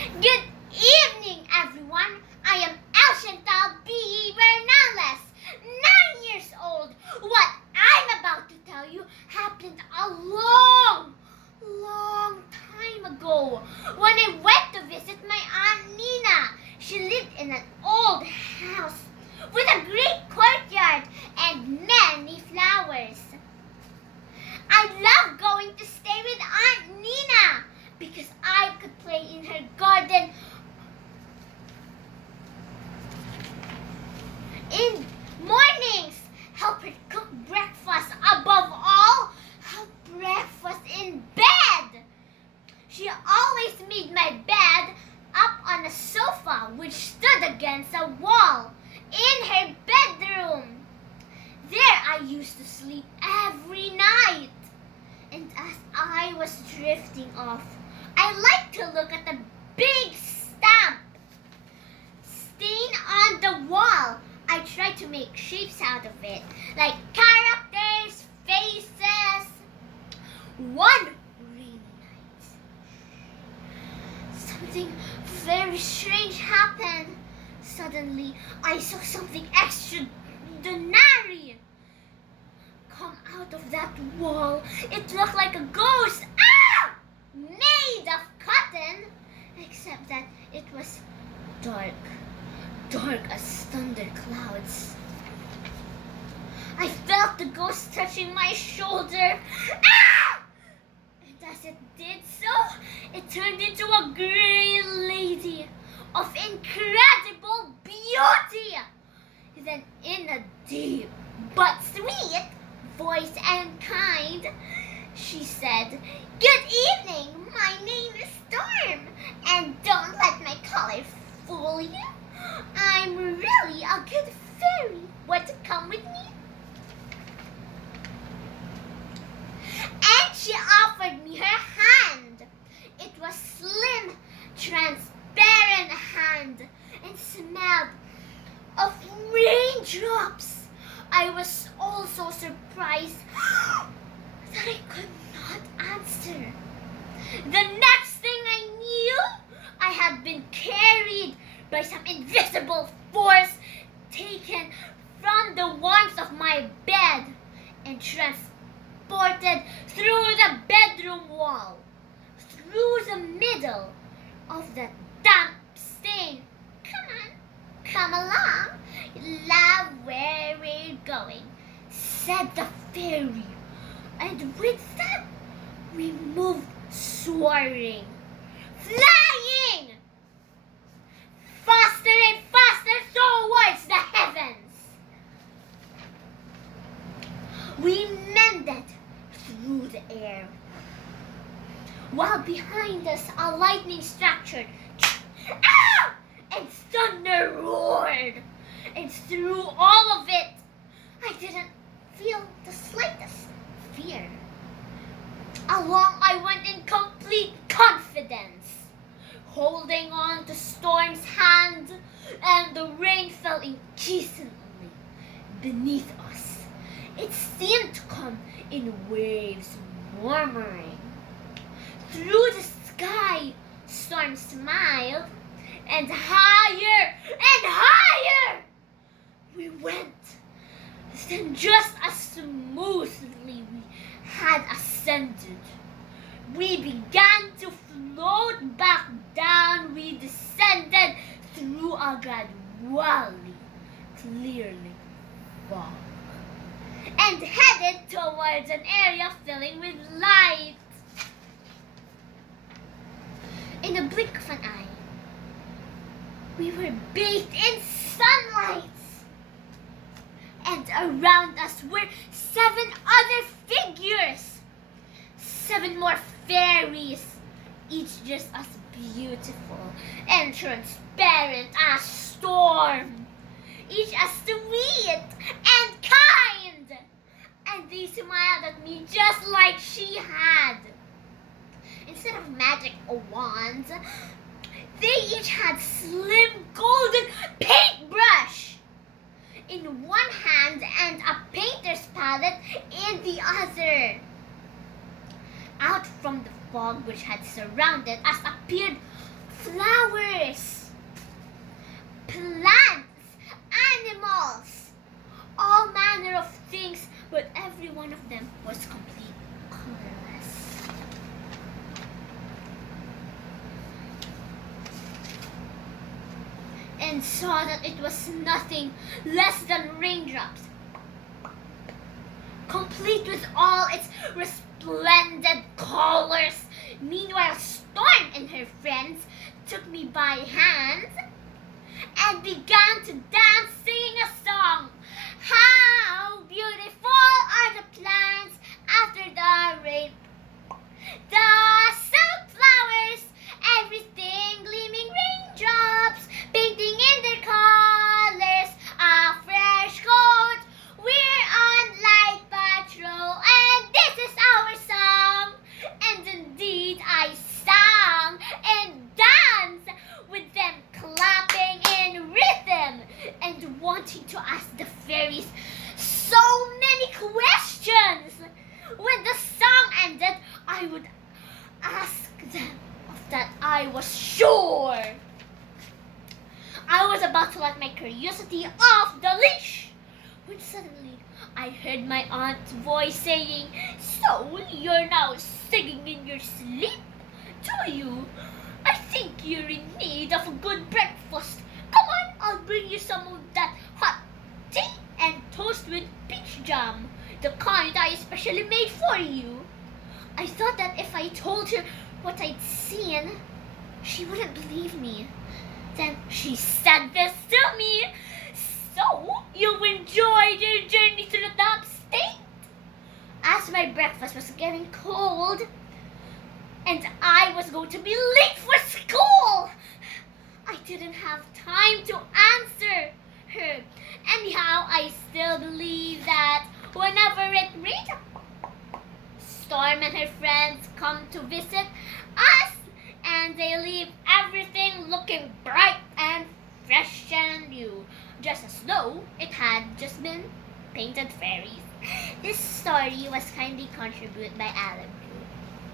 Good evening, everyone. I am El Chantal B. Bernales, 9 years old. What I'm about to tell you happened a long time ago when I went to visit my Aunt Nina. She lived in an old house with a great courtyard and many flowers. I love going to stay with Aunt Nina because I could play in her garden in mornings, help her cook breakfast, above all, have breakfast in bed. She always made my bed up on a sofa which stood against a wall in her bedroom. There I used to sleep every night. And as I was drifting off, I liked to look at the big stamp stain on the wall. I tried to make shapes out of it, like characters, faces. One rainy night, something very strange happened. Suddenly, I saw something extraordinary come out of that wall. It looked like a ghost, made of cotton, except that it was dark as thunder clouds. I felt the ghost touching my shoulder. And as it did so, it turned into a gray lady of incredible beauty. Then in a deep but sweet voice and kind, she said, "Good evening, my name is Storm, and don't let my color fool you. I'm really a good fairy. Want to come with me?" And she offered me her hand. It was slim, transparent hand and smelled of raindrops. I was also surprised that I could not answer. The next thing I knew, I had been carried by some invisible force, taken from the warmth of my bed and transported through the bedroom wall, through the middle of the damp stain. Come along, love where we're going, said the fairy. And with that, we moved soaring, flying, faster and faster towards the heavens. We mended through the air, while behind us a lightning structured. And thunder roared. And through all of it, I didn't feel the slightest fear. Along I went in complete confidence, holding on to Storm's hand, and the rain fell incessantly beneath us. It seemed to come in waves, murmuring. Through the sky, Storm smiled, and higher we went. Then just as smoothly we had ascended, we began to float back down. We descended through a gradually clearing fog and headed towards an area filling with light. In a blink of an eye, we were bathed in sunlight, and around us were 7 other figures, 7 more fairies, each just as beautiful and transparent as Storm, each as sweet and kind, and they smiled at me just like she had. Instead of magic wands, they each had slim golden paintbrush in one hand and a painter's palette in the other. Out from the fog which had surrounded us appeared flowers, plants, animals, all manner of things, but every one of them was complete colorless. And saw that it was nothing less than raindrops, complete with all its resplendent colors. Meanwhile, Storm and her friends took me by hands and began to dance, singing a song. How beautiful are the plants after the rain. The sunflowers, everything gleaming raindrops, painting in their colors a fresh coat. We're on light patrol, and this is our song. And indeed, I sang and danced with them, clapping in rhythm and wanting to ask the fairies so many questions. When the song ended, I would ask them that I was sure. I was about to let my curiosity off the leash when suddenly I heard my aunt's voice saying, "So you're now singing in your sleep, do you? I think you're in need of a good breakfast. Come on, I'll bring you some of that hot tea and toast with peach jam, the kind I especially made for you." I thought that if I told her what I'd seen, she wouldn't believe me. Then she said this to me: "So you've enjoyed your journey to the top state?" As my breakfast was getting cold and I was going to be late for school, I didn't have time to answer her. Anyhow, I still believe that whenever it rains, Storm and her friends come to visit us, and they leave everything looking bright and fresh and new, just as though it had just been painted fairies. This story was kindly contributed by Alan Drew.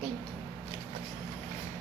Thank you.